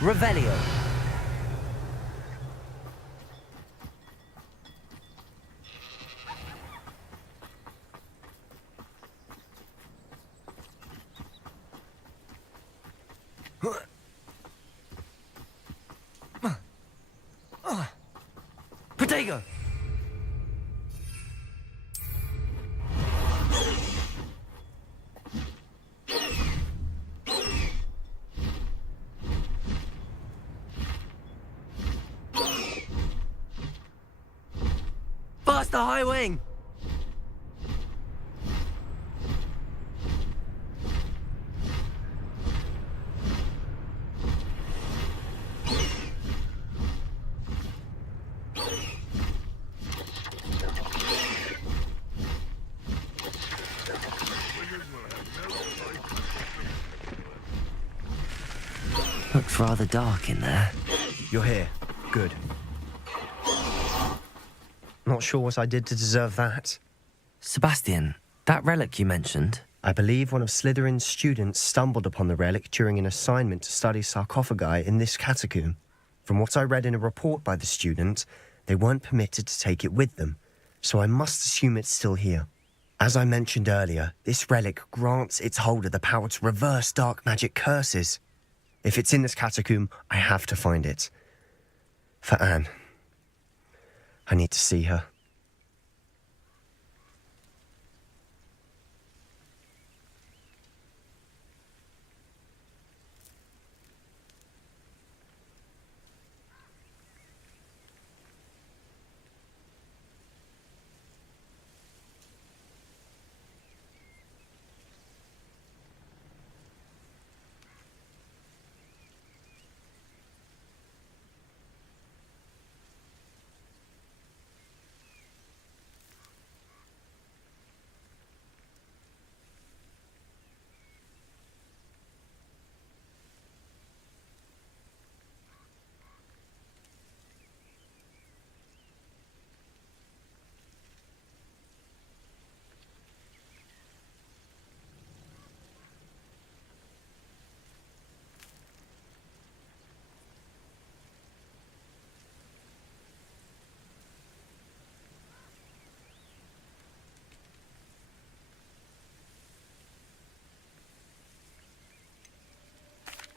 Revelio. Protego! Faster, high wing! Looks rather dark in there. You're here. Good. Not sure what I did to deserve that. Sebastian, that relic you mentioned. I believe one of Slytherin's students stumbled upon the relic during an assignment to study sarcophagi in this catacomb. From what I read in a report by the student, they weren't permitted to take it with them, so I must assume it's still here. As I mentioned earlier, this relic grants its holder the power to reverse dark magic curses. If it's in this catacomb, I have to find it. For Anne. I need to see her.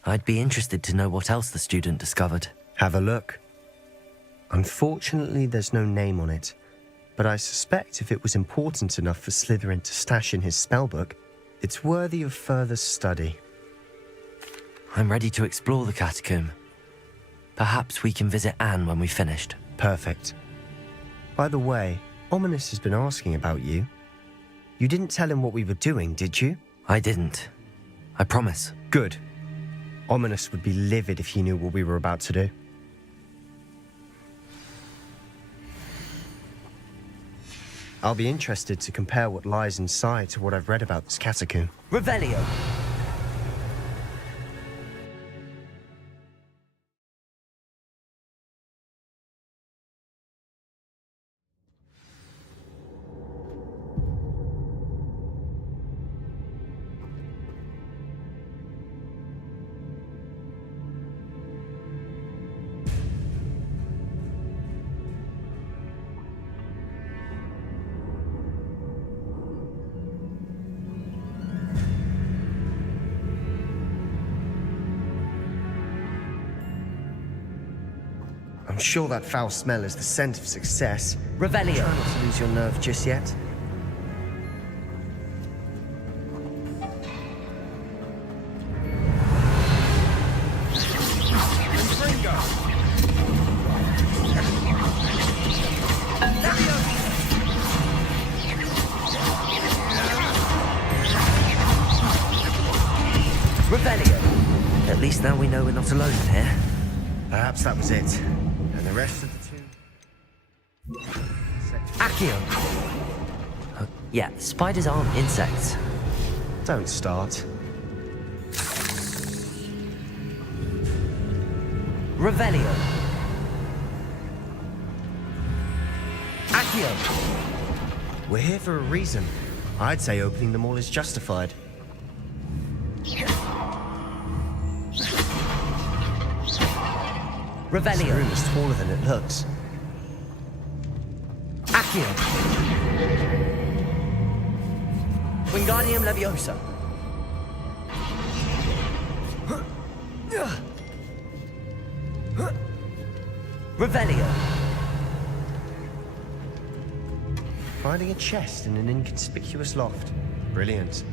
I'd be interested to know what else the student discovered. Have a look. Unfortunately, there's no name on it, but I suspect if it was important enough for Slytherin to stash in his spellbook, it's worthy of further study. I'm ready to explore the catacomb. Perhaps we can visit Anne when we've finished. Perfect. By the way, Ominous has been asking about you. You didn't tell him what we were doing, did you? I didn't. I promise. Good. Ominous would be livid if he knew what we were about to do. I'll be interested to compare what lies inside to what I've read about this catacomb. Revelio. I'm sure that foul smell is the scent of success. Revelio. Try not to lose your nerve just yet. Revelio. At least now we know we're not alone in here. Perhaps that was it. And the rest of the two... Accio. Yeah, spiders aren't insects. Don't start. Revelio. Accio. We're here for a reason. I'd say opening them all is justified. This Revelio. room is taller than it looks. Accio. Wingardium Leviosa. Revelio. Finding a chest in an inconspicuous loft. Brilliant.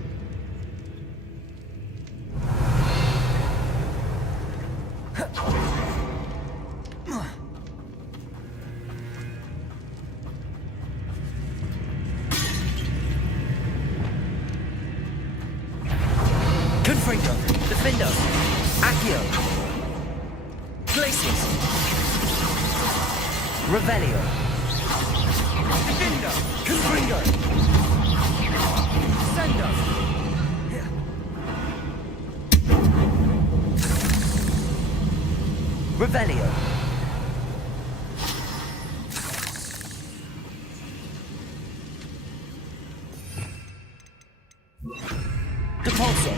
Confringo. Defendo. Accio. Glacius. Revelio. Defendo. Confringo. Sendo. Revelio. Depulso.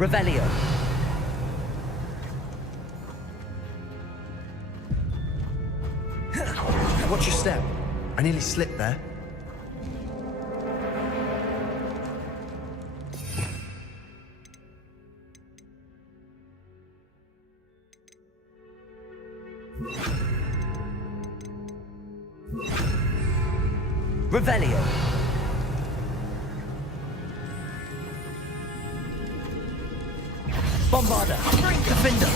Revelio. Watch your step. I nearly slipped there. Revelio. Bombarda. Defender.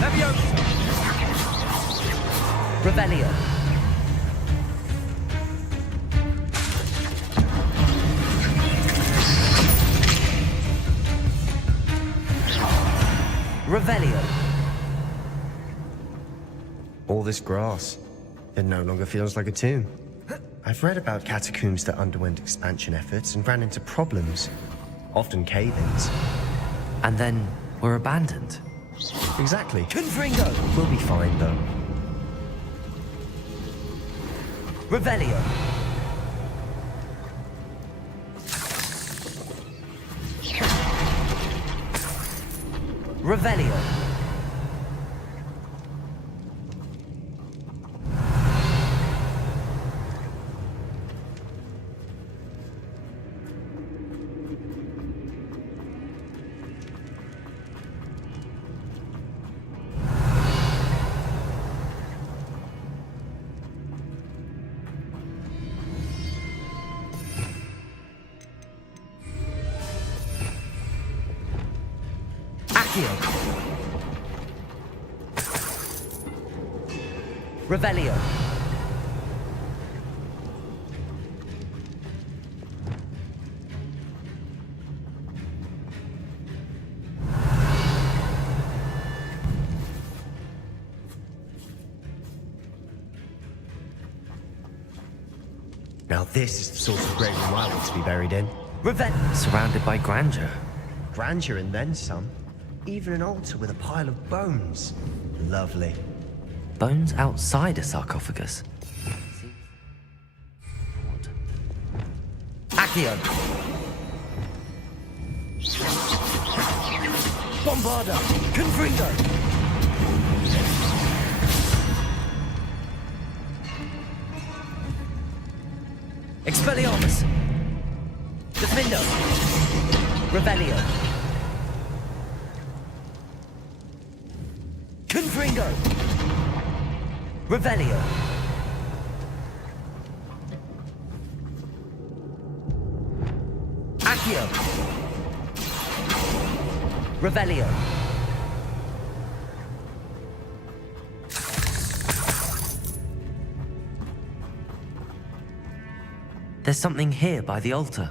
Leviosa. Revelio. Revelio. All this grass. It no longer feels like a tomb. I've read about catacombs that underwent expansion efforts and ran into problems, often cave-ins. And then were abandoned. Exactly. Confringo. We'll be fine, though. Revelio. Revelio. Revelio. Now this is the sort of grave room I want to be buried in. Surrounded by grandeur. Grandeur and then some. Even an altar with a pile of bones. Lovely. Bones outside a sarcophagus. Odd. Accio. Bombarda. Confringo. Expelliarmus! Defendo! Revelio! Confringo! Revelio! Accio! Revelio! There's something here by the altar.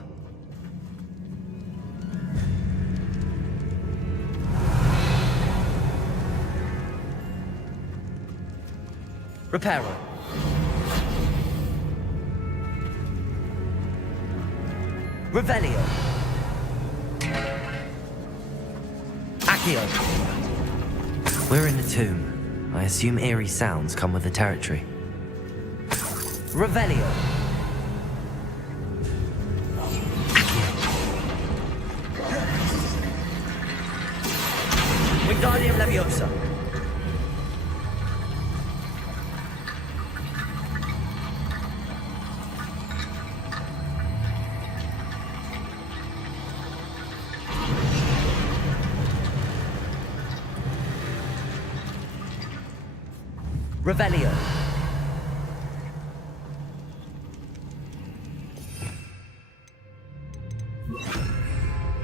Reparo. Revelio. Accio. We're in a tomb. I assume eerie sounds come with the territory. Revelio. Wingardium Leviosa. Revelio.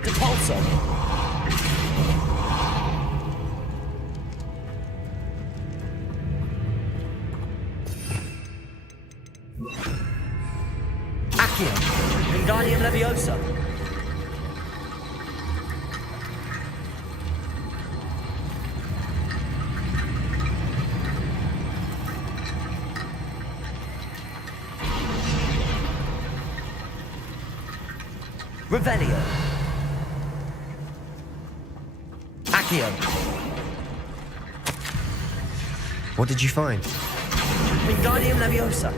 Depulso. Accio. Wingardium Leviosa. Revelio. Accio. What did you find? Wingardium Leviosa.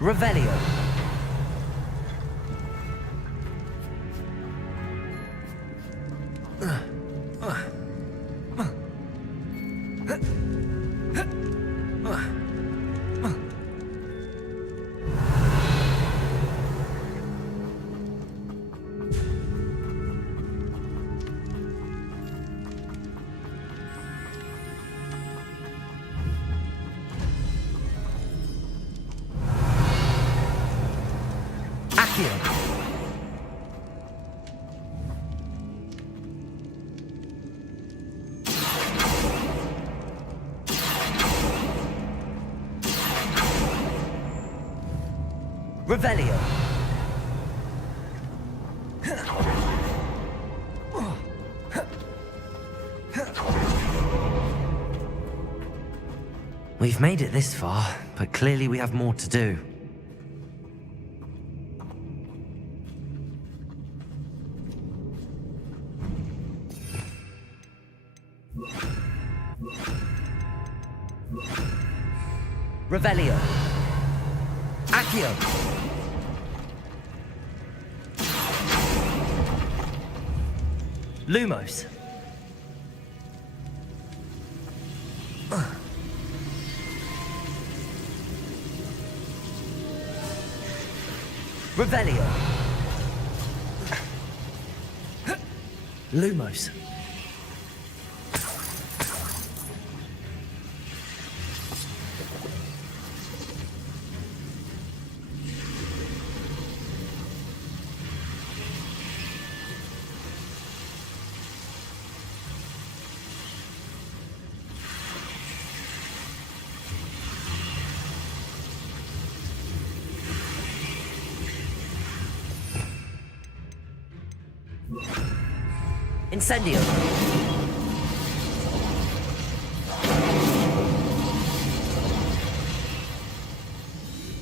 Revelio. Accio. Revelio. We've made it this far, but clearly we have more to do. Revelio. Accio. Lumos. Revelio. Lumos. Incendio.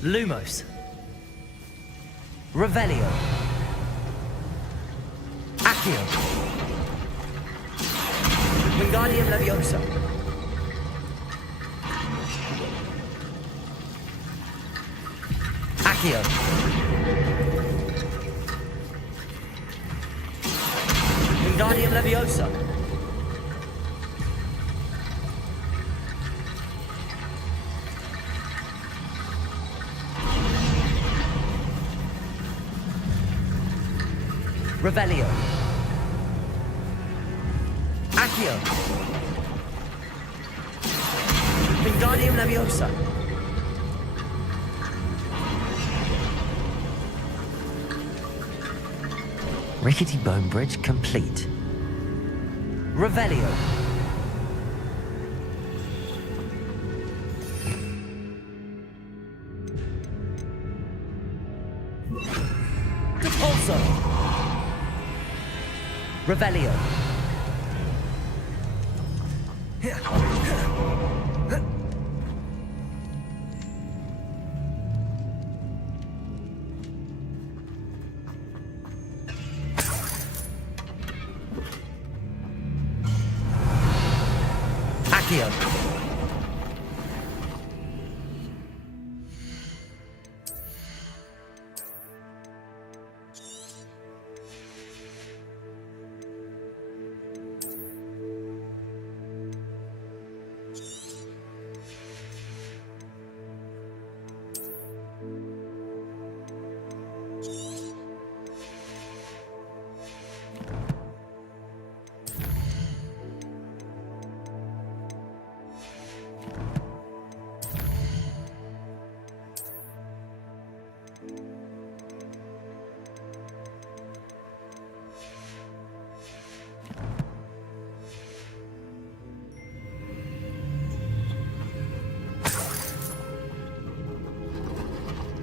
Lumos. Revelio. Accio. Wingardium Leviosa. Accio. Wingardium Leviosa. Revelio. Accio. Wingardium Leviosa. Rickety Bone Bridge complete. Revelio. Depulso. Revelio. Accio.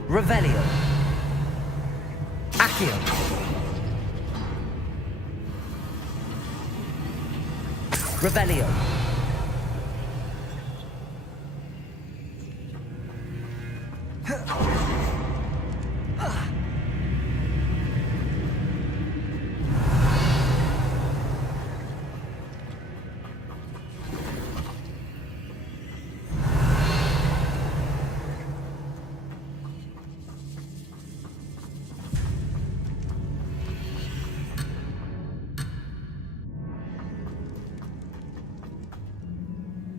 Revelio. Accio. Revelio.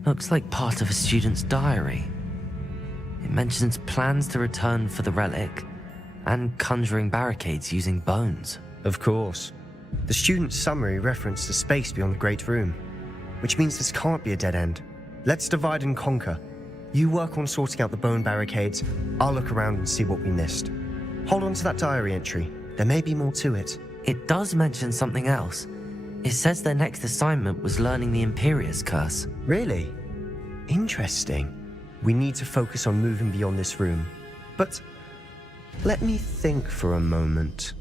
Looks like part of a student's diary. It mentions plans to return for the relic and conjuring barricades using bones. Of course. The student's summary referenced a space beyond the Great Room, which means this can't be a dead end. Let's divide and conquer. You work on sorting out the bone barricades, I'll look around and see what we missed. Hold on to that diary entry. There may be more to it. It does mention something else. It says their next assignment was learning the Imperius Curse. Really? Interesting. We need to focus on moving beyond this room. But let me think for a moment.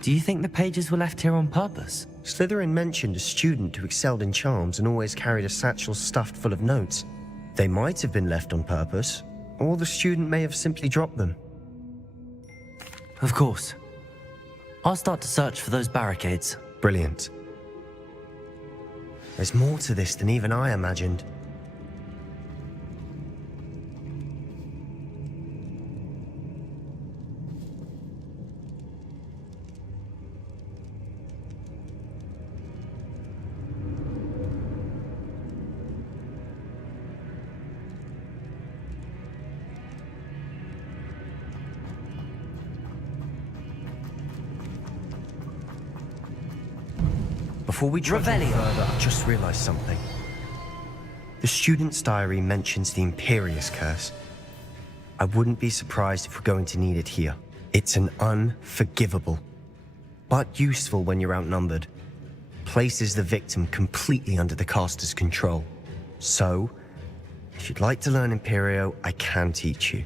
Do you think the pages were left here on purpose? Slytherin mentioned a student who excelled in charms and always carried a satchel stuffed full of notes. They might have been left on purpose, or the student may have simply dropped them. Of course. I'll start to search for those barricades. Brilliant. There's more to this than even I imagined. Before we travel Revelio. further, I just realized something. The student's diary mentions the Imperius Curse. I wouldn't be surprised if we're going to need it here. It's an unforgivable, but useful when you're outnumbered. Places the victim completely under the caster's control. So, if you'd like to learn Imperio, I can teach you.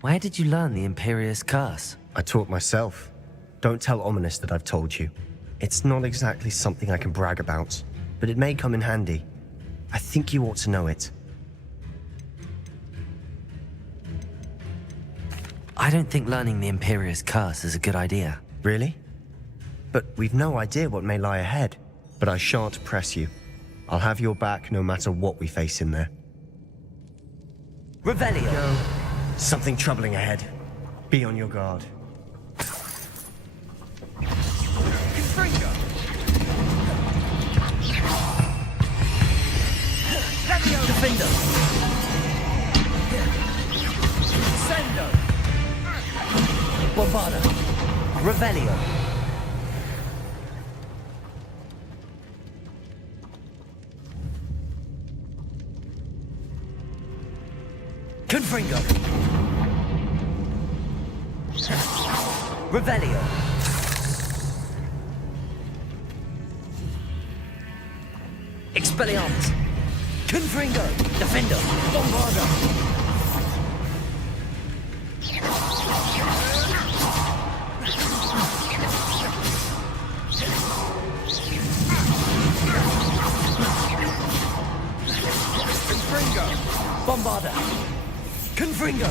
Where did you learn the Imperius Curse? I taught myself. Don't tell Ominous that I've told you. It's not exactly something I can brag about, but it may come in handy. I think you ought to know it. I don't think learning the Imperius Curse is a good idea. Really? But we've no idea what may lie ahead. But I shan't press you. I'll have your back no matter what we face in there. Revelio. Something troubling ahead. Be on your guard. Confringo. Levio. Defender. Sendo. Bombarda. Revelio. Confringo. Revelio. Expelliarmus. Confringo. Defender. Bombarda. Confringo. Bombarda. Confringo.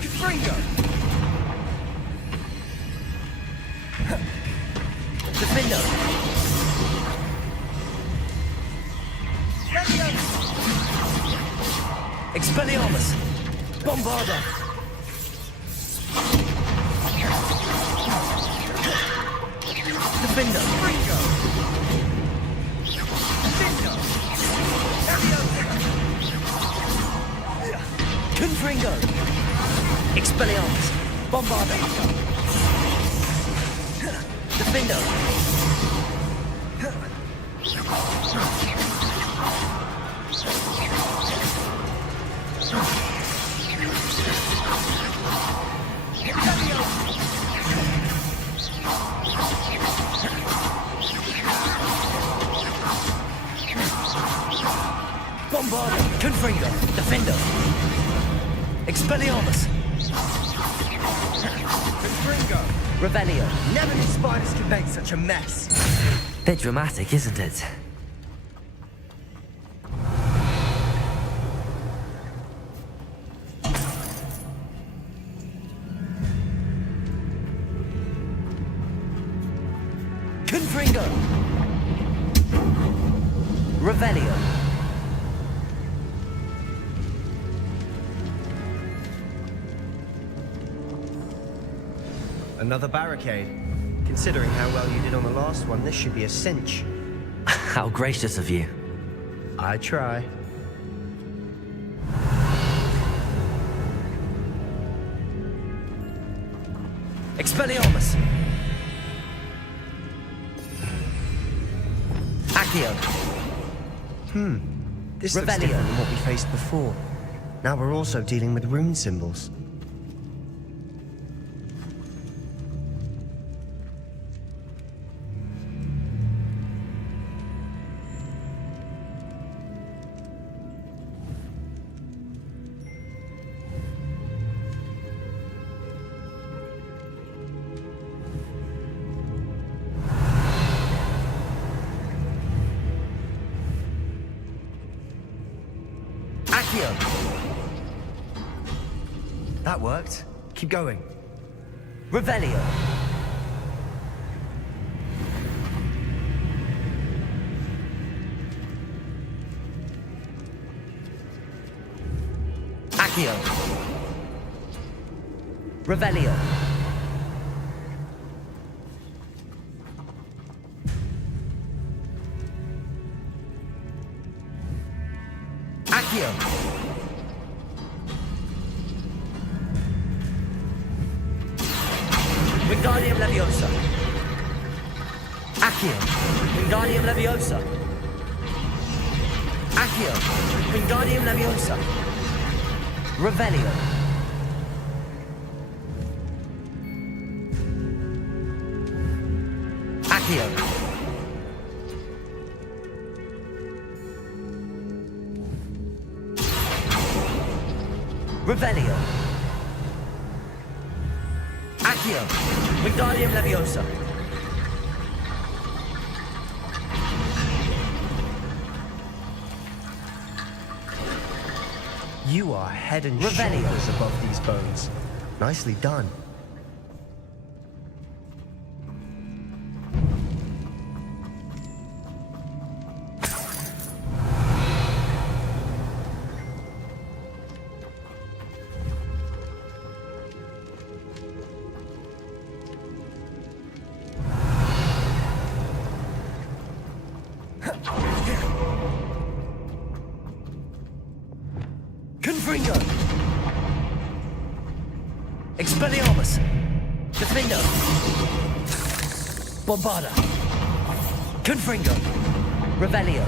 Confringo. Defender. Expelliarmus. Bombarda. Defender. Confringo. Confringo. Expelliarmus. Bombarda. Defender. Bombarda. Confringo. Defender. Expelliarmus. Confringo. Revelio. Never knew spiders could make such a mess. Bit dramatic, isn't it? Confringo. Revelio. Another barricade. Considering how well you did on the last one, this should be a cinch. How gracious of you. I try. Expelliarmus. Accio. This looks Revelio. different than what we faced before. Now we're also dealing with rune symbols. Accio. That worked. Keep going. Revelio. Accio. Revelio. Accio. Wingardium Leviosa. Accio. Wingardium Leviosa. Accio. Wingardium Leviosa. Revelio. Accio. Revelio. Accio. Wingardium Leviosa. You are head and Revelio. shoulders above these bones. Nicely done. Confringo! Expelliarmus! Defendo! Bombarda! Confringo! Revelio!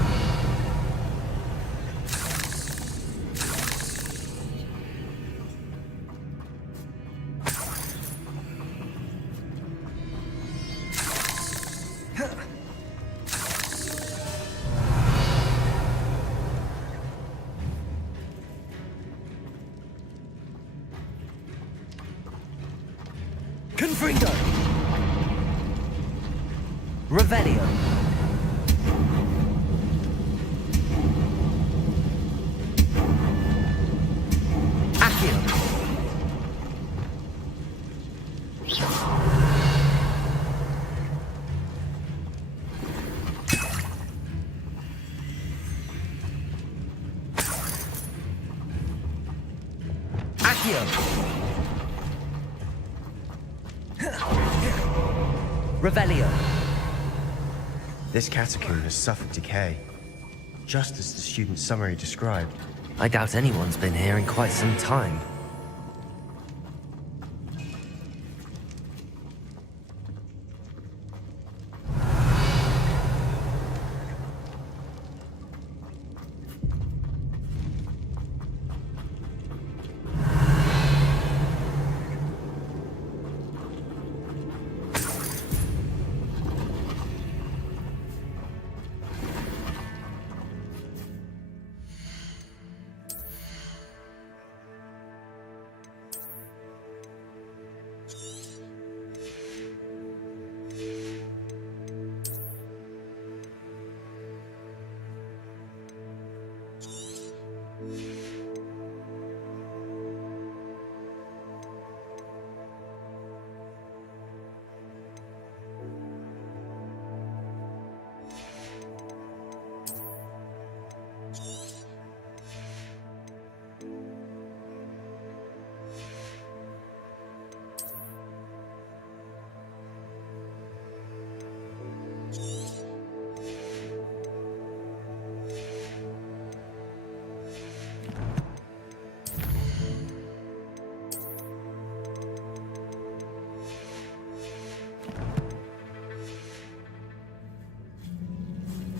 Confringo! Revelio! Accio! Accio! Revelio! This catacomb has suffered decay, just as the student's summary described. I doubt anyone's been here in quite some time.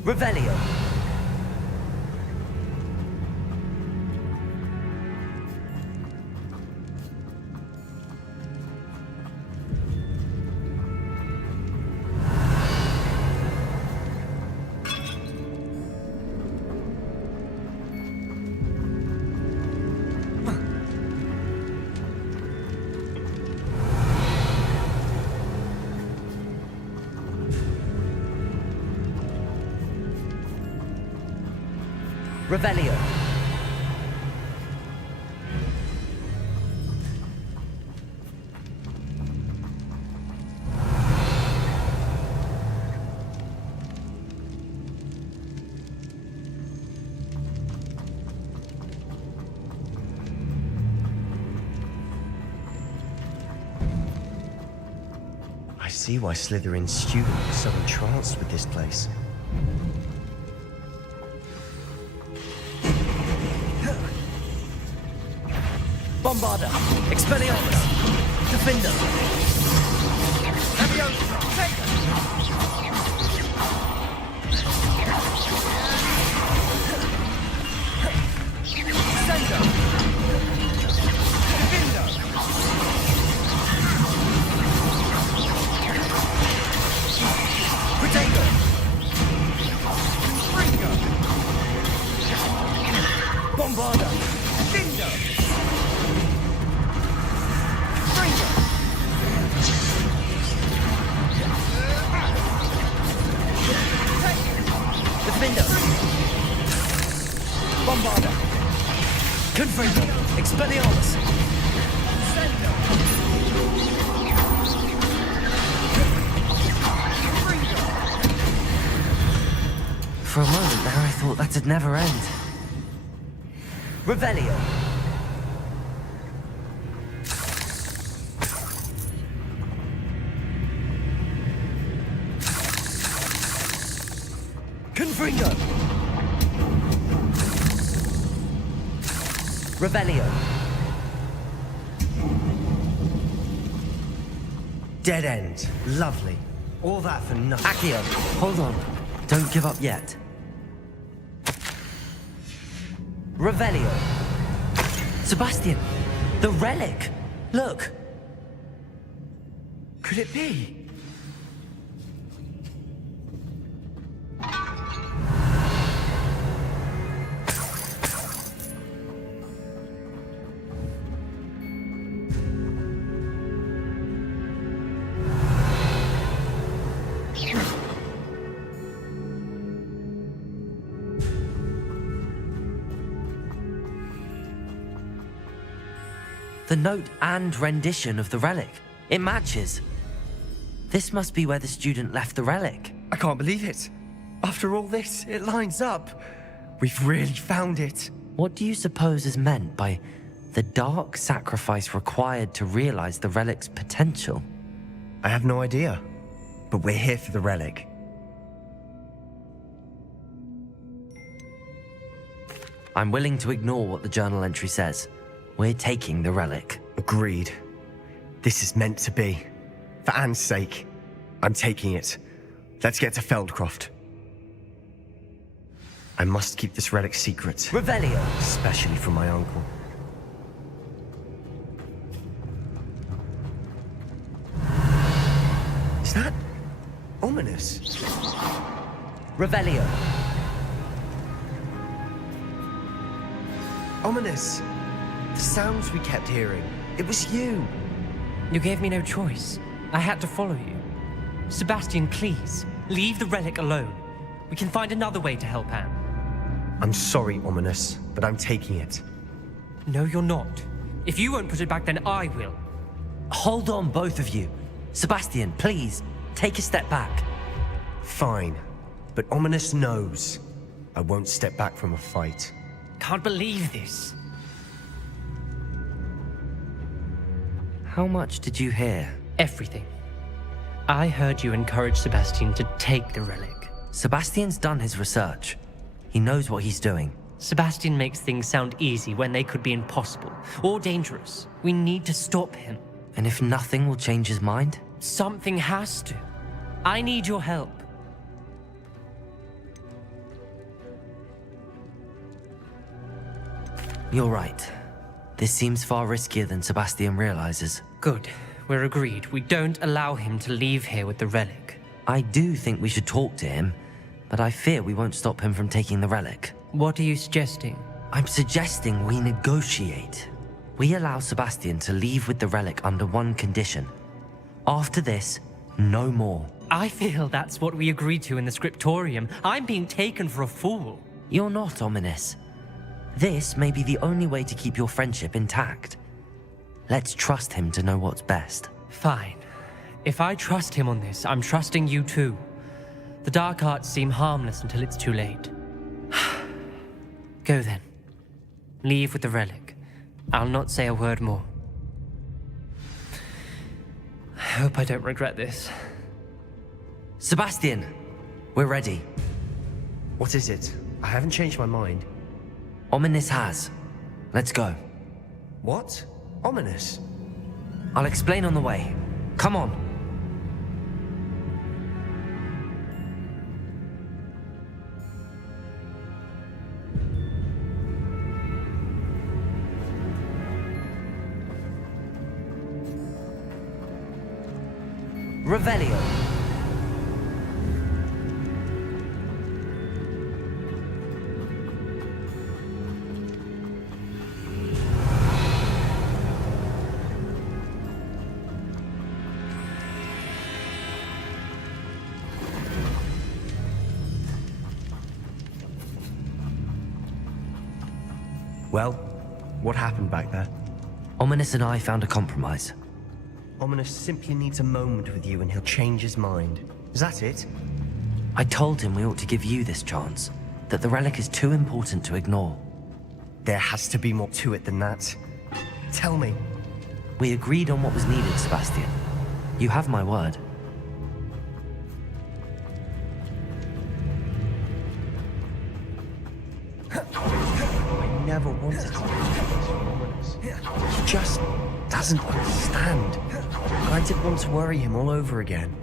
Revelio! Revelio! I see why Slytherin's student was so entranced with this place. Bombarda! Expelliarmus! Defender! Leviosa! Take it! Sender! Defender! Protego! Ringo! Bombarda! Defender! Defender! Bombarda! Confringo! Expelliarmus! Sender! For a moment there, I thought that'd never end. Revelio! Confringo! Revelio. Dead end. Lovely. All that for nothing. Accio, hold on. Don't give up yet. Revelio. Sebastian, the relic. Look. Could it be? The note and rendition of the relic. It matches. This must be where the student left the relic. I can't believe it. After all this, it lines up. We've really found it. What do you suppose is meant by the dark sacrifice required to realize the relic's potential? I have no idea. But we're here for the relic. I'm willing to ignore what the journal entry says. We're taking the relic. Agreed. This is meant to be. For Anne's sake, I'm taking it. Let's get to Feldcroft. I must keep this relic secret. Revelio. Especially from my uncle. Is that ominous? Revelio. Ominous. The sounds we kept hearing. It was you. You gave me no choice. I had to follow you. Sebastian, please, leave the relic alone. We can find another way to help Anne. I'm sorry, Ominous, but I'm taking it. No, you're not. If you won't put it back, then I will. Hold on, both of you. Sebastian, please, take a step back. Fine, but Ominous knows I won't step back from a fight. Can't believe this. How much did you hear? Everything. I heard you encourage Sebastian to take the relic. Sebastian's done his research. He knows what he's doing. Sebastian makes things sound easy when they could be impossible or dangerous. We need to stop him. And if nothing will change his mind? Something has to. I need your help. You're right. This seems far riskier than Sebastian realizes. Good. We're agreed. We don't allow him to leave here with the relic. I do think we should talk to him, but I fear we won't stop him from taking the relic. What are you suggesting? I'm suggesting we negotiate. We allow Sebastian to leave with the relic under one condition. After this, no more. I feel that's what we agreed to in the scriptorium. I'm being taken for a fool. You're not, Ominous. This may be the only way to keep your friendship intact. Let's trust him to know what's best. Fine. If I trust him on this, I'm trusting you too. The dark arts seem harmless until it's too late. Go then. Leave with the relic. I'll not say a word more. I hope I don't regret this. Sebastian, we're ready. What is it? I haven't changed my mind. Ominous has. Let's go. What? Ominous? I'll explain on the way. Come on. Revelio. Well, what happened back there? Ominous and I found a compromise. Ominous simply needs a moment with you and he'll change his mind. Is that it? I told him we ought to give you this chance, that the relic is too important to ignore. There has to be more to it than that. Tell me. We agreed on what was needed, Sebastian. You have my word. I never wanted to. He just doesn't understand. And I didn't want to worry him all over again.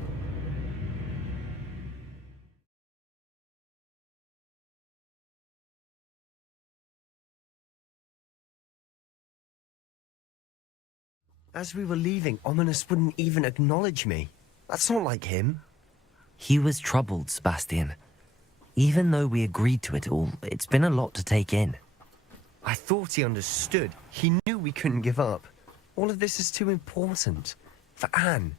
As we were leaving, Ominous wouldn't even acknowledge me. That's not like him. He was troubled, Sebastian. Even though we agreed to it all, it's been a lot to take in. I thought he understood. He knew we couldn't give up. All of this is too important. For Anne.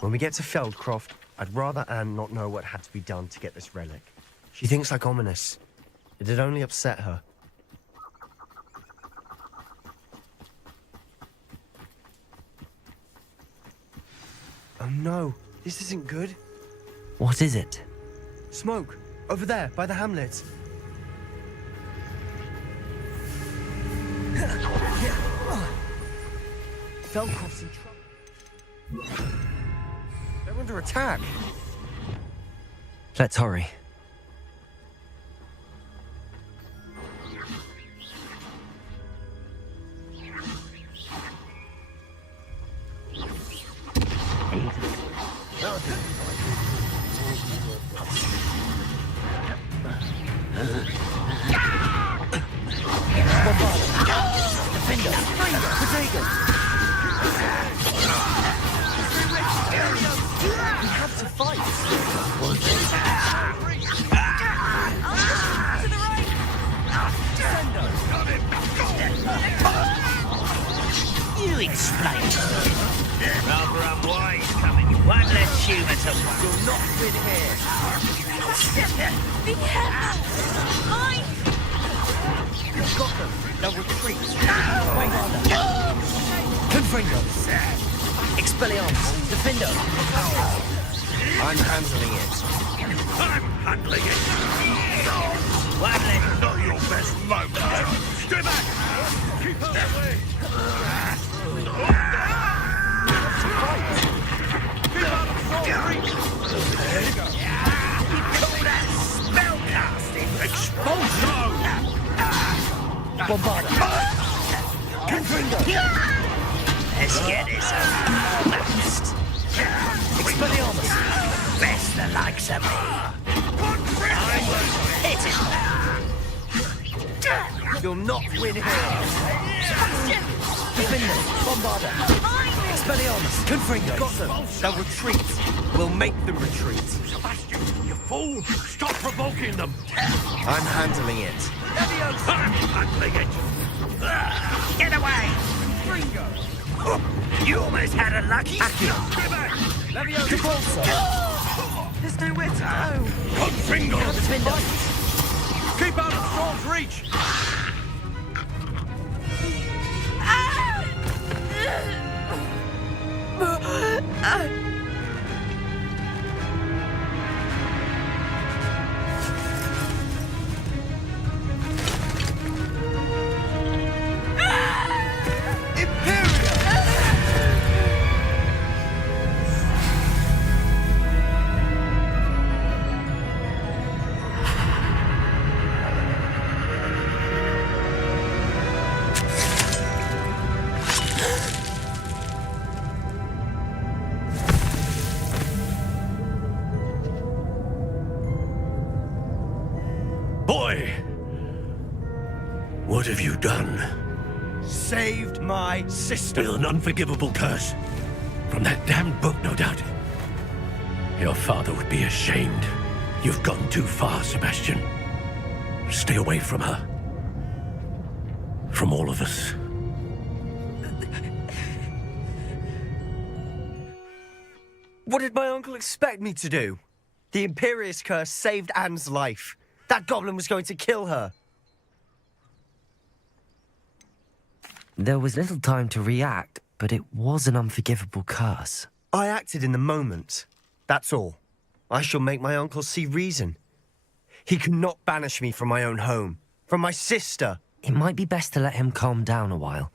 When we get to Feldcroft, I'd rather Anne not know what had to be done to get this relic. She thinks like Ominous. It'd only upset her. Oh no, this isn't good. What is it? Smoke! Over there, by the hamlet. Feldcroft's in trouble. They're under attack. Let's hurry. You explain. Rather unwise coming. One less humour to one. You'll not win here. Be careful! Mine! You've got them. They'll retreat. Confringo! Expelliarmus! Defendo! I'm handling it. I'm handling it. One less. Not your best moment. Stay back. Keep out of the way. Keep out of short reach. There you go. You call that spellcasting? Expulsion. Bombarda! Confringo! Let's get this over. Expelliarmus! Best the likes of me. Hit it. You'll not win here. Defendo! Bombarda! Expelliarmus! Confringo! Got them. They'll retreat. We'll make them retreat. Sebastian, you fool! Stop provoking them. I'm handling it. I'm handling it. Get away! Ringo! You almost had a lucky Accio. Stay back. Capolso! There's nowhere to go. Confringo. Defendo! Keep out of Storm's reach. Boy, what have you done? Saved my sister. With an unforgivable curse. From that damned book, no doubt. Your father would be ashamed. You've gone too far, Sebastian. Stay away from her. From all of us. What did my uncle expect me to do? The Imperious curse saved Anne's life. That goblin was going to kill her. There was little time to react, but it was an unforgivable curse. I acted in the moment. That's all. I shall make my uncle see reason. He cannot banish me from my own home, from my sister. It might be best to let him calm down a while.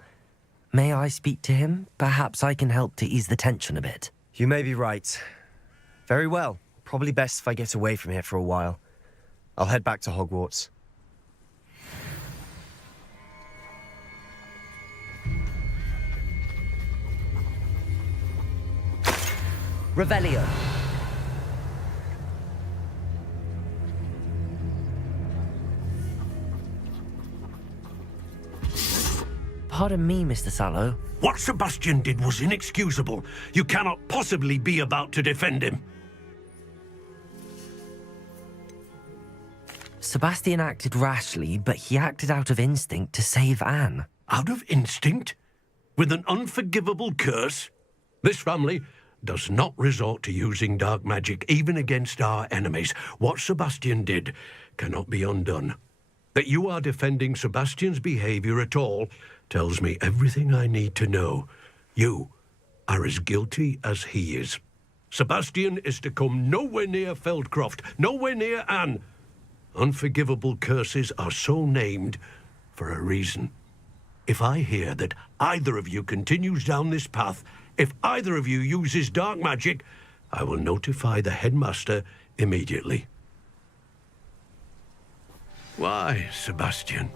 May I speak to him? Perhaps I can help to ease the tension a bit. You may be right. Very well. Probably best if I get away from here for a while. I'll head back to Hogwarts. Revelio. Pardon me, Mr. Sallow. What Sebastian did was inexcusable. You cannot possibly be about to defend him. Sebastian acted rashly, but he acted out of instinct to save Anne. Out of instinct? With an unforgivable curse? This family does not resort to using dark magic even against our enemies. What Sebastian did cannot be undone. That you are defending Sebastian's behavior at all tells me everything I need to know. You are as guilty as he is. Sebastian is to come nowhere near Feldcroft, nowhere near Anne. Unforgivable curses are so named for a reason. If I hear that either of you continues down this path, if either of you uses dark magic, I will notify the headmaster immediately. Why, Sebastian?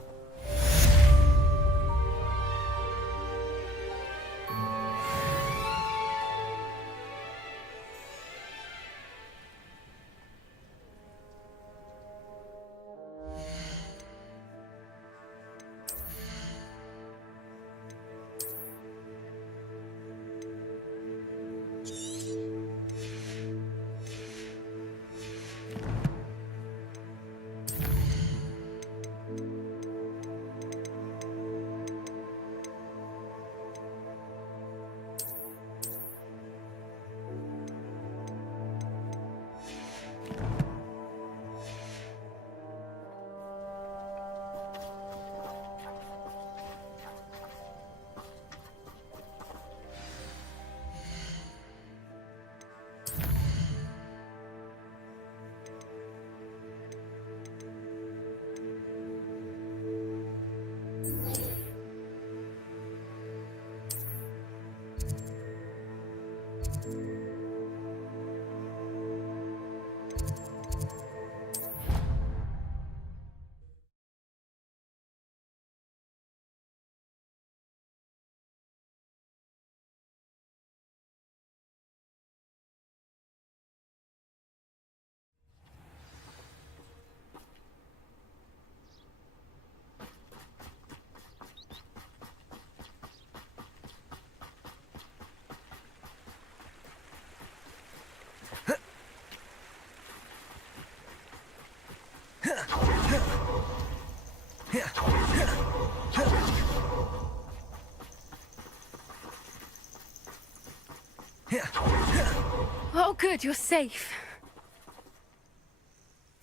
Oh, good, you're safe.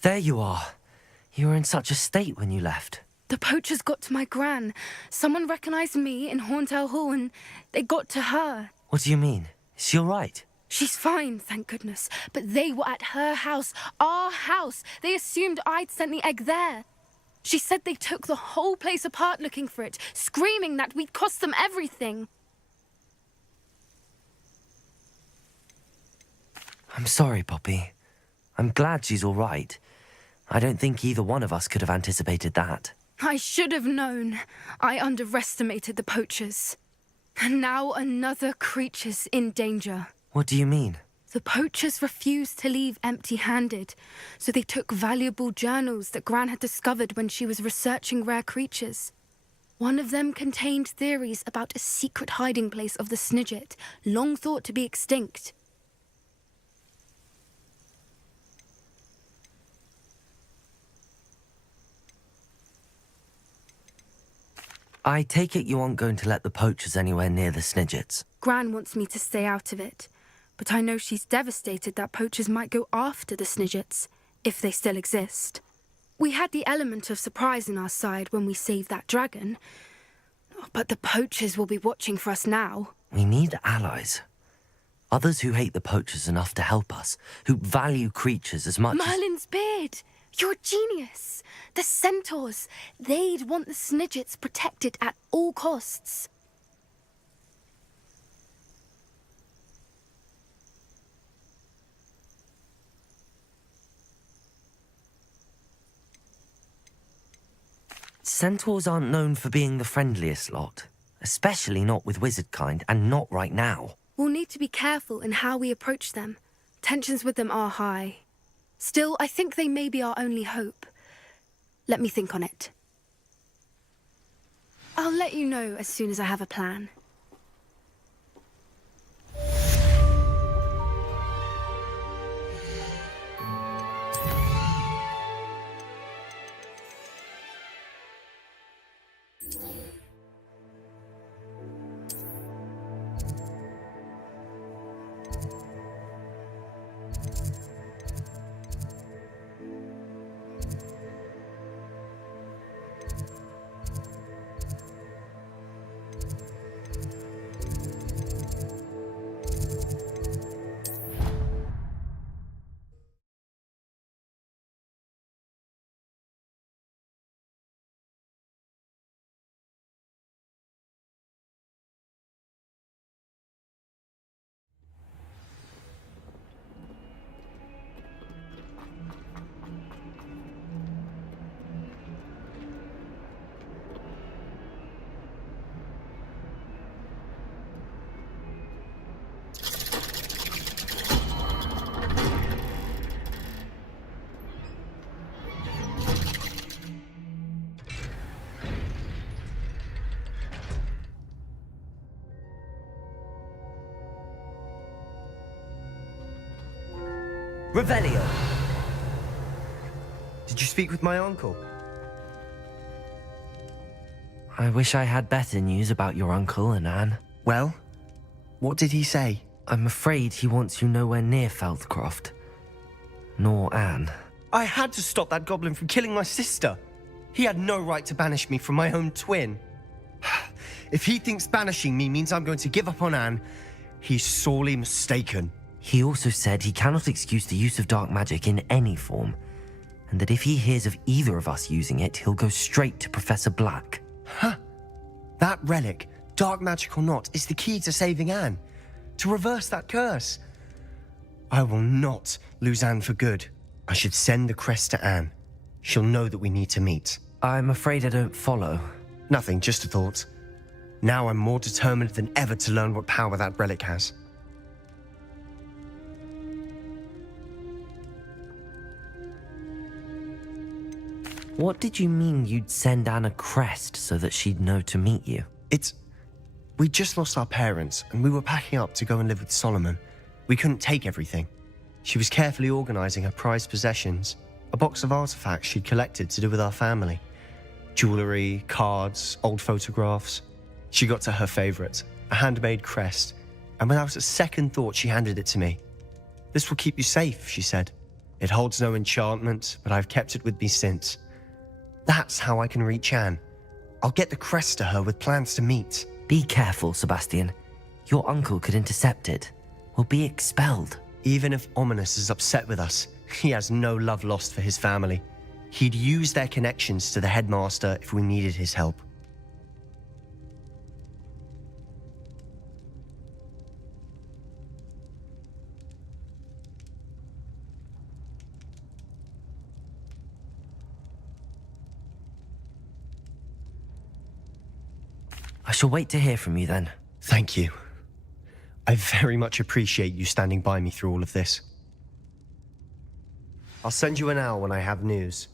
There you are. You were in such a state when you left. The poachers got to my gran. Someone recognized me in Horntail Hall and they got to her. What do you mean? Is she all right? She's fine, thank goodness. But they were at her house, our house. They assumed I'd sent the egg there. She said they took the whole place apart looking for it, screaming that we'd cost them everything. I'm sorry, Poppy. I'm glad she's all right. I don't think either one of us could have anticipated that. I should have known. I underestimated the poachers. And now another creature's in danger. What do you mean? The poachers refused to leave empty-handed, so they took valuable journals that Gran had discovered when she was researching rare creatures. One of them contained theories about a secret hiding place of the Snidget, long thought to be extinct. I take it you aren't going to let the poachers anywhere near the Snidgets. Gran wants me to stay out of it, but I know she's devastated that poachers might go after the Snidgets, if they still exist. We had the element of surprise on our side when we saved that dragon, but the poachers will be watching for us now. We need allies. Others who hate the poachers enough to help us, who value creatures as much as... Merlin's beard! You're a genius! The centaurs! They'd want the Snidgets protected at all costs. Centaurs aren't known for being the friendliest lot, especially not with wizard kind, and not right now. We'll need to be careful in how we approach them. Tensions with them are high. Still, I think they may be our only hope. Let me think on it. I'll let you know as soon as I have a plan. Revelio! Did you speak with my uncle? I wish I had better news about your uncle and Anne. Well, what did he say? I'm afraid he wants you nowhere near Feldcroft. Nor Anne. I had to stop that goblin from killing my sister. He had no right to banish me from my own twin. If he thinks banishing me means I'm going to give up on Anne, he's sorely mistaken. He also said he cannot excuse the use of dark magic in any form, and that if he hears of either of us using it, he'll go straight to Professor Black. Huh. That relic, dark magic or not, is the key to saving Anne. To reverse that curse. I will not lose Anne for good. I should send the crest to Anne. She'll know that we need to meet. I'm afraid I don't follow. Nothing, just a thought. Now I'm more determined than ever to learn what power that relic has. What did you mean you'd send Anne a crest so that she'd know to meet you? We just lost our parents, and we were packing up to go and live with Solomon. We couldn't take everything. She was carefully organizing her prized possessions, a box of artifacts she'd collected to do with our family. Jewelry, cards, old photographs. She got to her favorite, a handmade crest, and without a second thought she handed it to me. "This will keep you safe," she said. "It holds no enchantment, but I've kept it with me since. That's how I can reach Anne. I'll get the crest to her with plans to meet." Be careful, Sebastian. Your uncle could intercept it. We'll be expelled. Even if Ominous is upset with us, he has no love lost for his family. He'd use their connections to the headmaster if we needed his help. I shall wait to hear from you then. Thank you. I very much appreciate you standing by me through all of this. I'll send you an owl when I have news.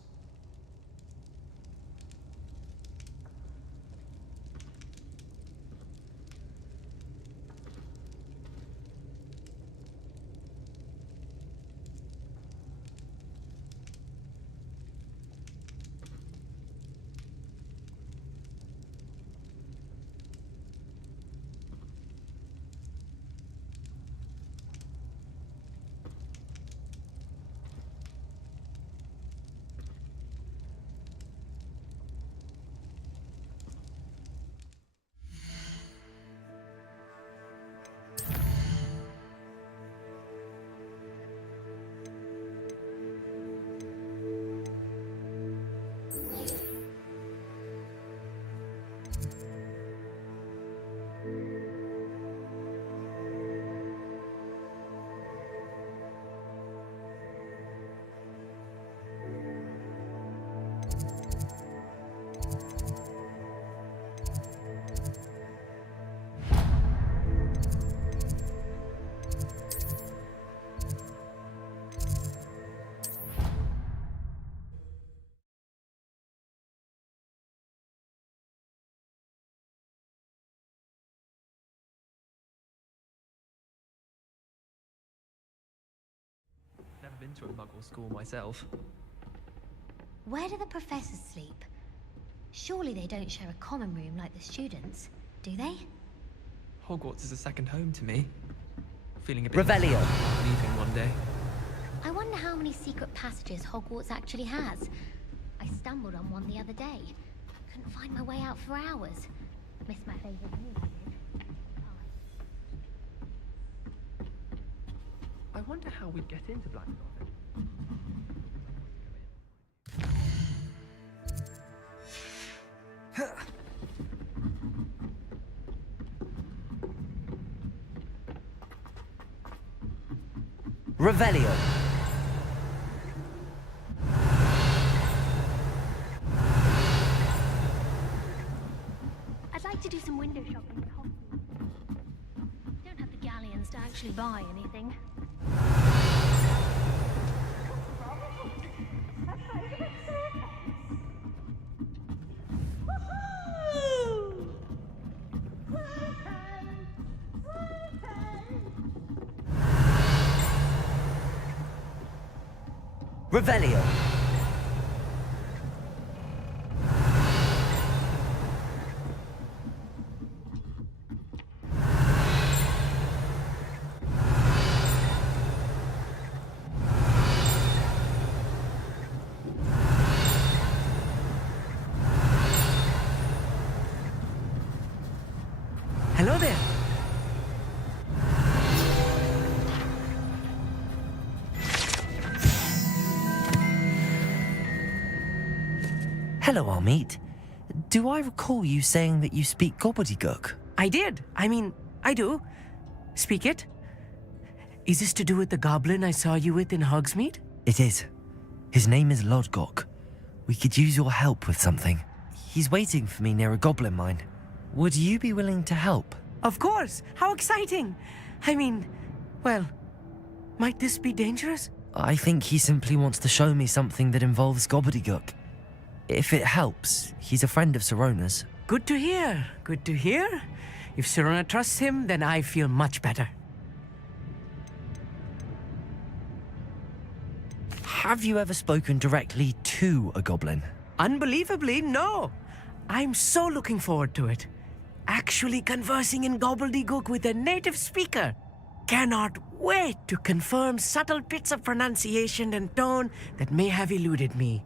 to a muggle school myself. Where do the professors sleep? Surely they don't share a common room like the students, do they? Hogwarts is a second home to me. Feeling a bit Revelio. leaving one day. I wonder how many secret passages Hogwarts actually has. I stumbled on one the other day. Couldn't find my way out for hours. Missed my favorite meal, I did. I wonder how we'd get into Blackrock. Revelio. I'd like to do some window shopping at Hogwarts. Don't have the galleons to actually buy anything. Revelio. Hello there. Hello, Armeet. Do I recall you saying that you speak gobbledygook? I did. I mean, I do. Speak it. Is this to do with the goblin I saw you with in Hogsmeade? It is. His name is Lodgok. We could use your help with something. He's waiting for me near a goblin mine. Would you be willing to help? Of course. How exciting. I mean, well, might this be dangerous? I think he simply wants to show me something that involves gobbledygook. If it helps, he's a friend of Sirona's. Good to hear. Good to hear. If Sirona trusts him, then I feel much better. Have you ever spoken directly to a goblin? Unbelievably, no. I'm so looking forward to it. Actually conversing in gobbledygook with a native speaker. Cannot wait to confirm subtle bits of pronunciation and tone that may have eluded me,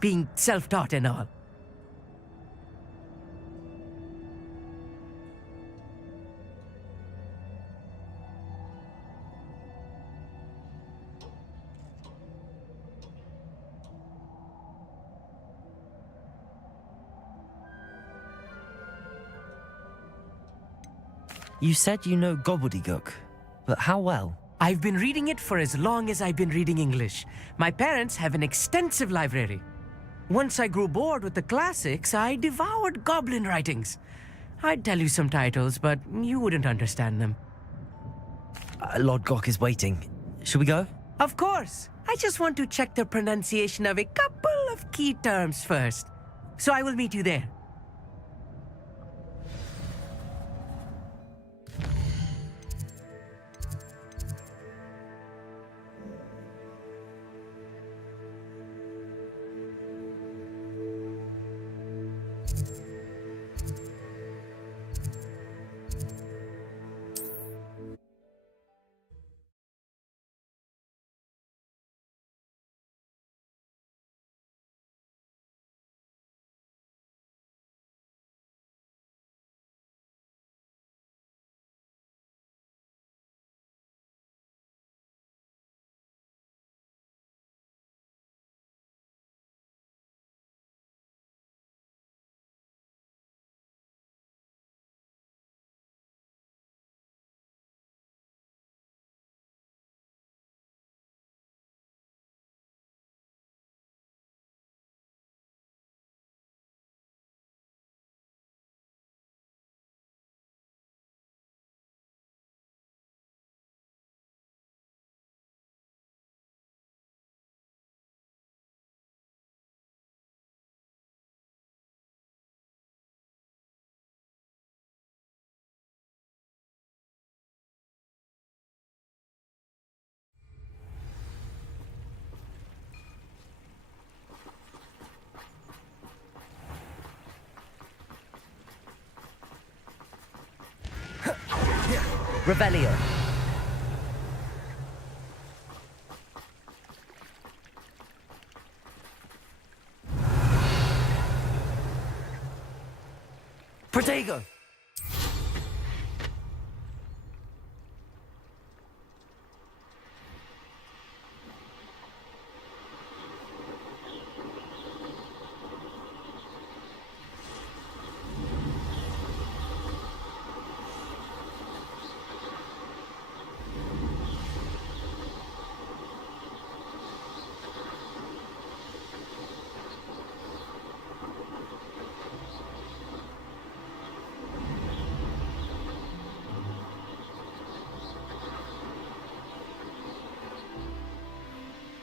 being self-taught and all. You said you know gobbledygook, but how well? I've been reading it for as long as I've been reading English. My parents have an extensive library. Once I grew bored with the classics, I devoured goblin writings. I'd tell you some titles, but you wouldn't understand them. Lodgok is waiting. Shall we go? Of course. I just want to check the pronunciation of a couple of key terms first. So I will meet you there. Revelio. Protego.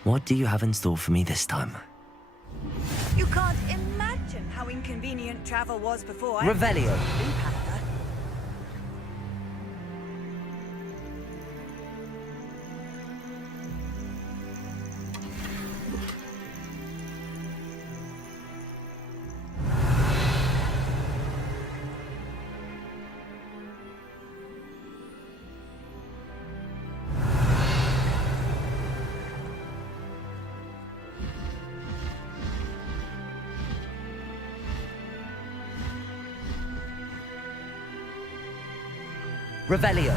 What do you have in store for me this time? You can't imagine how inconvenient travel was before. Revelio. Panda. Revelio.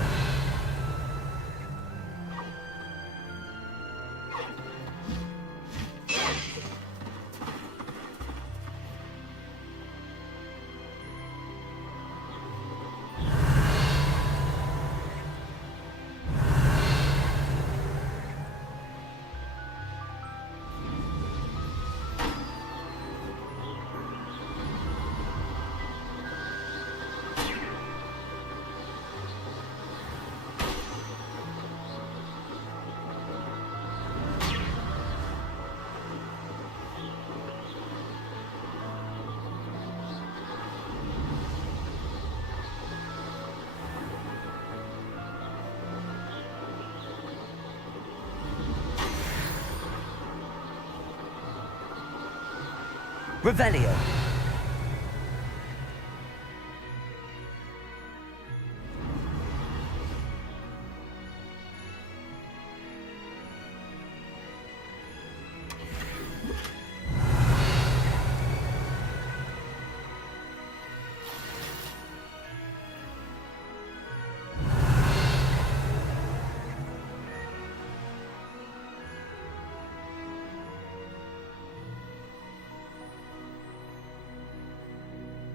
Revelio.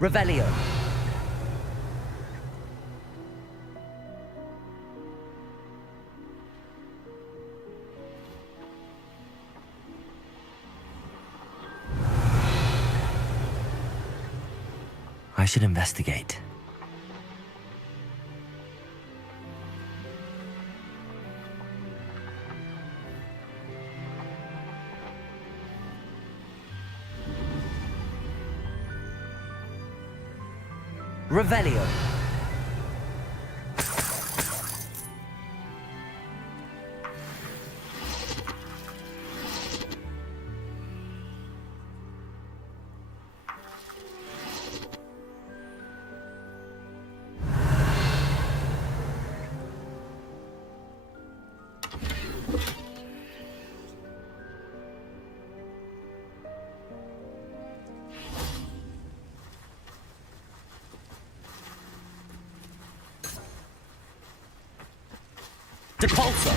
Revelio. I should investigate. Revelio. Depulso.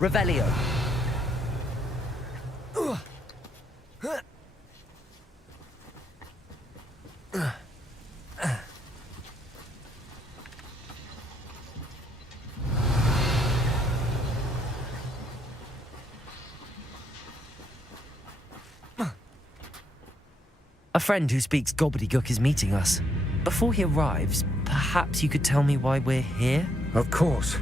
Revelio. A friend who speaks gobbledygook is meeting us. Before he arrives, perhaps you could tell me why we're here? Of course.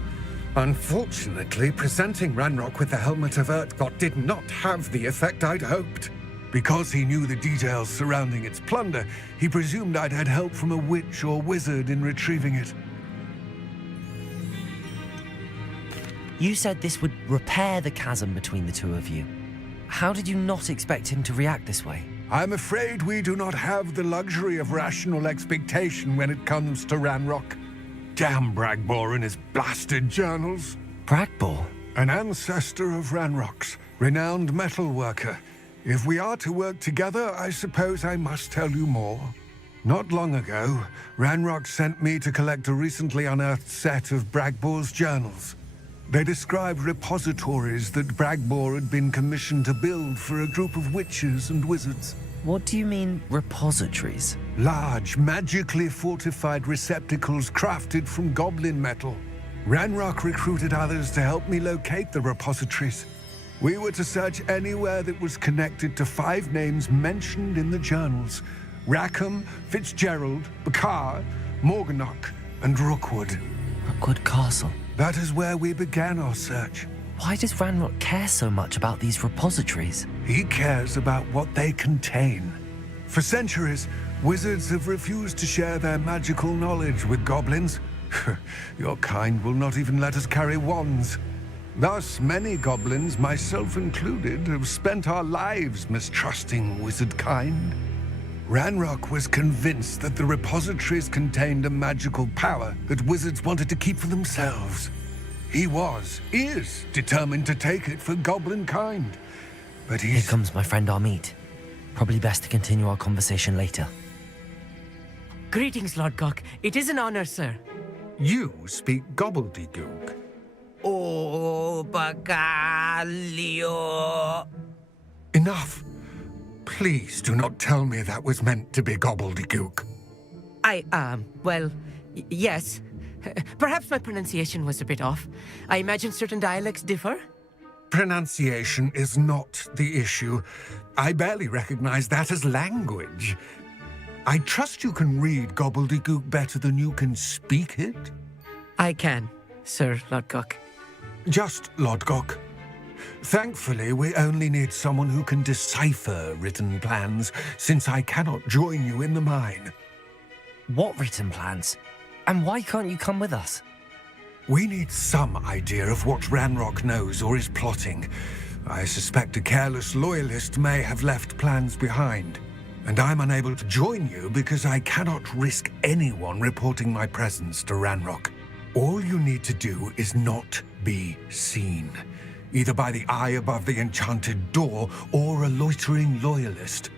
Unfortunately, presenting Ranrock with the Helmet of Urtkot did not have the effect I'd hoped. Because he knew the details surrounding its plunder, he presumed I'd had help from a witch or wizard in retrieving it. You said this would repair the chasm between the two of you. How did you not expect him to react this way? I'm afraid we do not have the luxury of rational expectation when it comes to Ranrock. Damn Bragbor and his blasted journals. Bragbor? An ancestor of Ranrock's, renowned metal worker. If we are to work together, I suppose I must tell you more. Not long ago, Ranrock sent me to collect a recently unearthed set of Bragbor's journals. They described repositories that Bragbor had been commissioned to build for a group of witches and wizards. What do you mean, repositories? Large, magically fortified receptacles crafted from goblin metal. Ranrock recruited others to help me locate the repositories. We were to search anywhere that was connected to 5 names mentioned in the journals: Rackham, Fitzgerald, Bakar, Morganach, and Rookwood. Rookwood Castle. That is where we began our search. Why does Ranrock care so much about these repositories? He cares about what they contain. For centuries, wizards have refused to share their magical knowledge with goblins. Your kind will not even let us carry wands. Thus, many goblins, myself included, have spent our lives mistrusting wizard kind. Ranrock was convinced that the repositories contained a magical power that wizards wanted to keep for themselves. He is determined to take it for goblin kind. But Here comes my friend Amit. Probably best to continue our conversation later. Greetings, Lord Gok. It is an honor, sir. You speak gobbledygook. Oh, Bagalio. Enough. Please do not tell me that was meant to be gobbledygook. Yes. Perhaps my pronunciation was a bit off. I imagine certain dialects differ. Pronunciation is not the issue. I barely recognize that as language. I trust you can read gobbledygook better than you can speak it? I can, Sir Lodgok. Just Lodgok. Thankfully, we only need someone who can decipher written plans, since I cannot join you in the mine. What written plans? And why can't you come with us? We need some idea of what Ranrock knows or is plotting. I suspect a careless loyalist may have left plans behind. And I'm unable to join you because I cannot risk anyone reporting my presence to Ranrock. All you need to do is not be seen, either by the eye above the enchanted door or a loitering loyalist.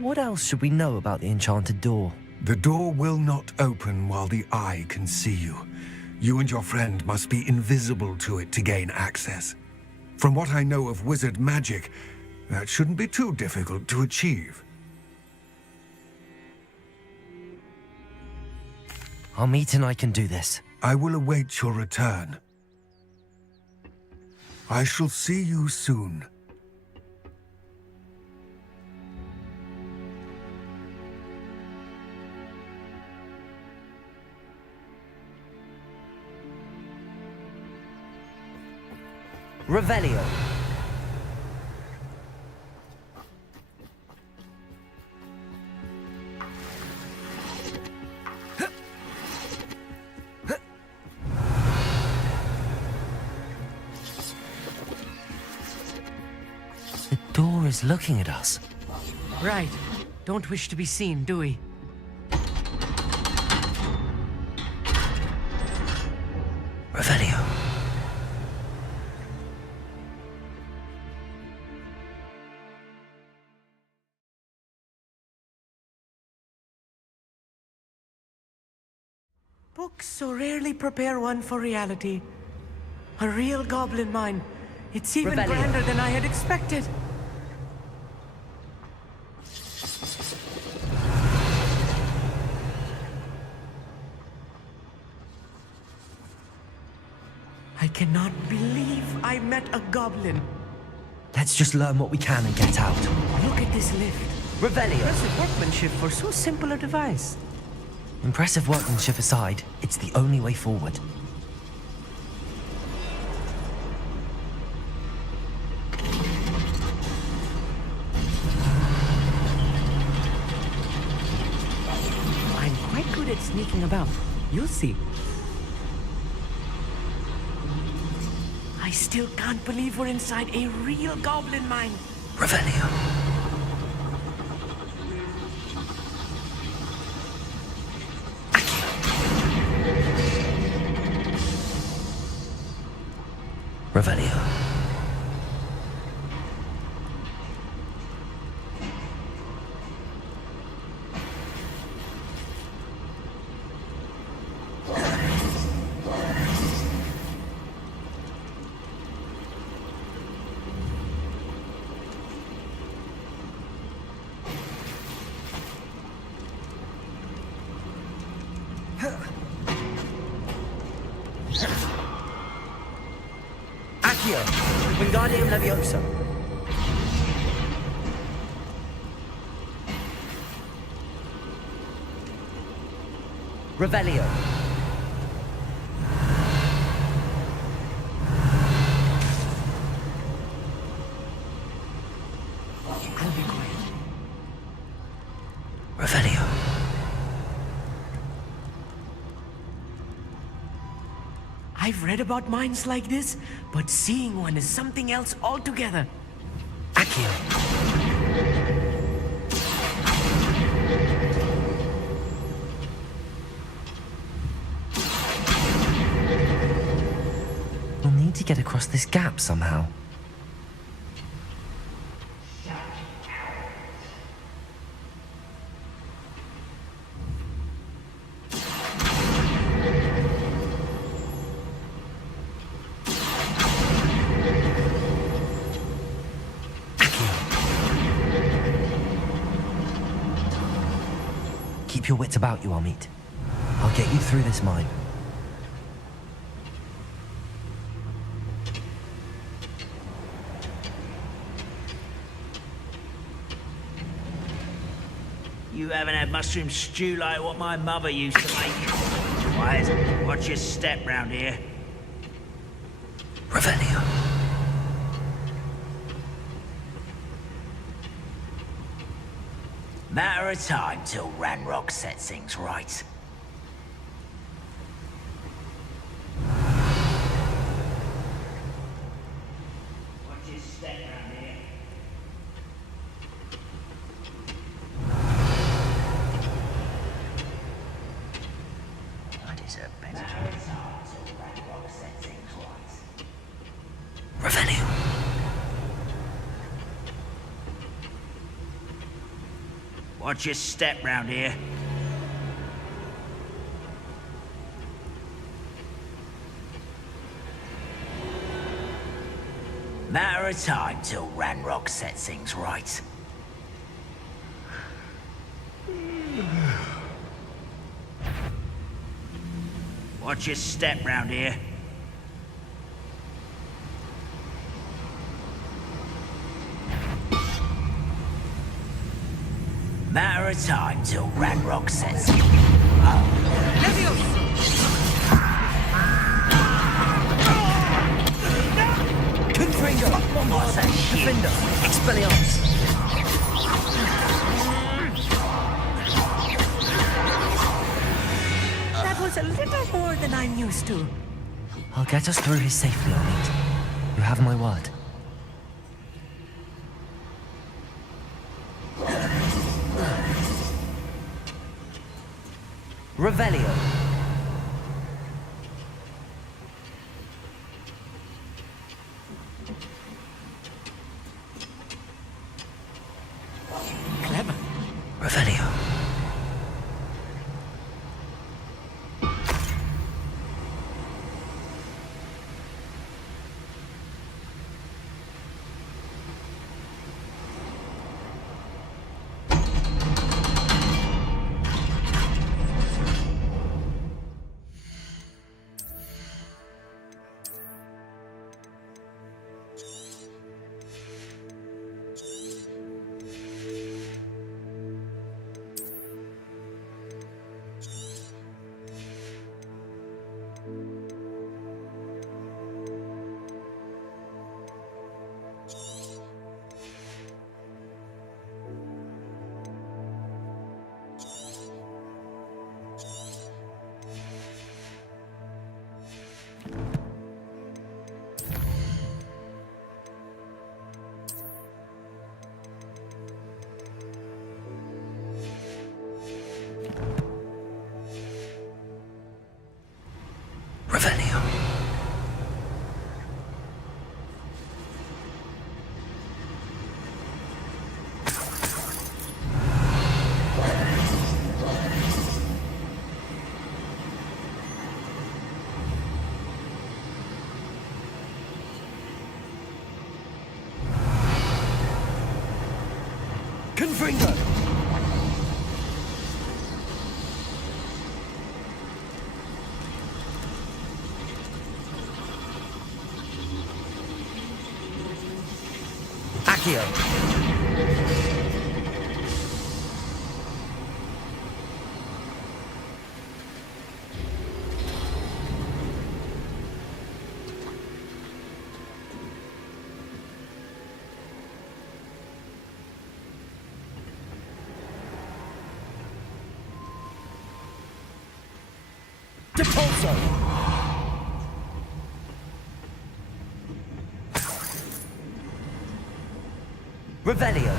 What else should we know about the enchanted door? The door will not open while the eye can see you. You and your friend must be invisible to it to gain access. From what I know of wizard magic, that shouldn't be too difficult to achieve. Amit and I can do this. I will await your return. I shall see you soon. Revelio. The door is looking at us. Right. Don't wish to be seen, do we? Revelio. Books so rarely prepare one for reality. A real goblin mine. It's even Revelio. grander than I had expected. I cannot believe I met a goblin. Let's just learn what we can and get out. Look at this lift. Revelio. Impressive workmanship for so simple a device. Impressive workmanship aside, it's the only way forward. I'm quite good at sneaking about. You'll see. I still can't believe we're inside a real goblin mine. Revelio. Revelio. Accio, Wingardium Leviosa. Revelio. I'll be quiet. Revelio. I've read about mines like this, but seeing one is something else altogether. Accio. We'll need to get across this gap somehow. Keep your wits about you, Amit. I'll get you through this mine. You haven't had mushroom stew like what my mother used to make. Quiet, watch your step round here. Revelio. Matter of time till Ranrock sets things right. Watch your step round here. I deserve better. Matter of time till Ranrock sets things right. Revelio. Watch your step round here. Matter of time till Ranrock sets things right. Watch your step round here. Matter of time till Ranrock sets it. Confringo! What's that shit? Defender! Expelliarmus! That was a little more than I'm used to. I'll get us through here safely, Amit. You have my word. Revelio. Clever. Revelio. Accio. Depulso! Revelio.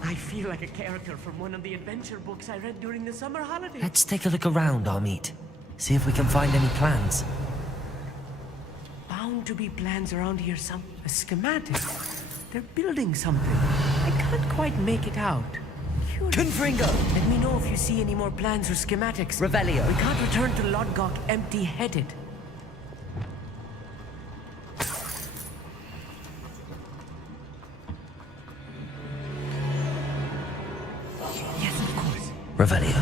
I feel like a character from one of the adventure books I read during the summer holidays. Let's take a look around, Amit. See if we can find any plans. Bound to be plans around here, a schematic. They're building something. I can't quite make it out. Curious. Confringo! Let me know if you see any more plans or schematics. Revelio. We can't return to Lodgok empty-headed. Yes, of course. Revelio.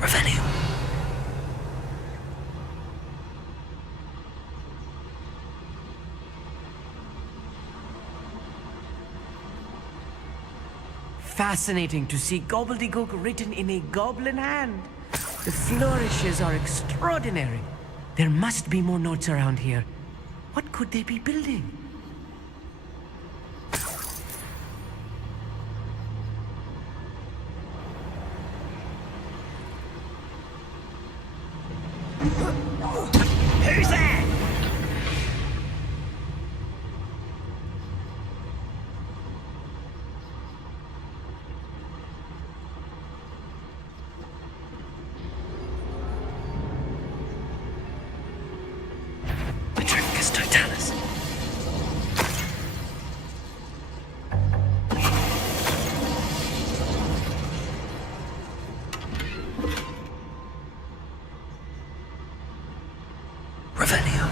Revelio. Fascinating to see gobbledygook written in a goblin hand. The flourishes are extraordinary. There must be more notes around here. What could they be building? Who's there? Petrificus totalis. Revelio.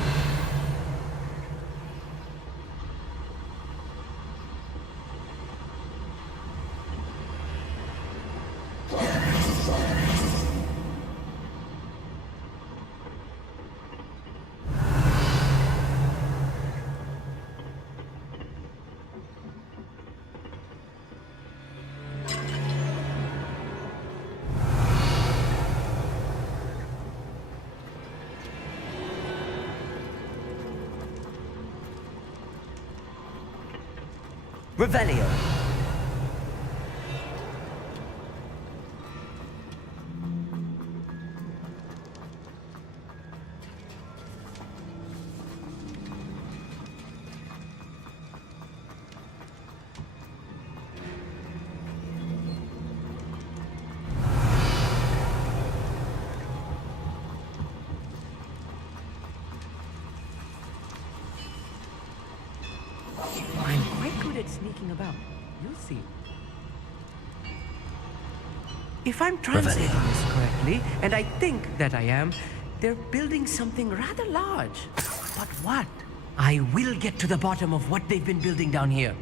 Revelio. I'm quite good at sneaking about. You'll see. If I'm translating this correctly, and I think that I am, they're building something rather large. But what? I will get to the bottom of what they've been building down here.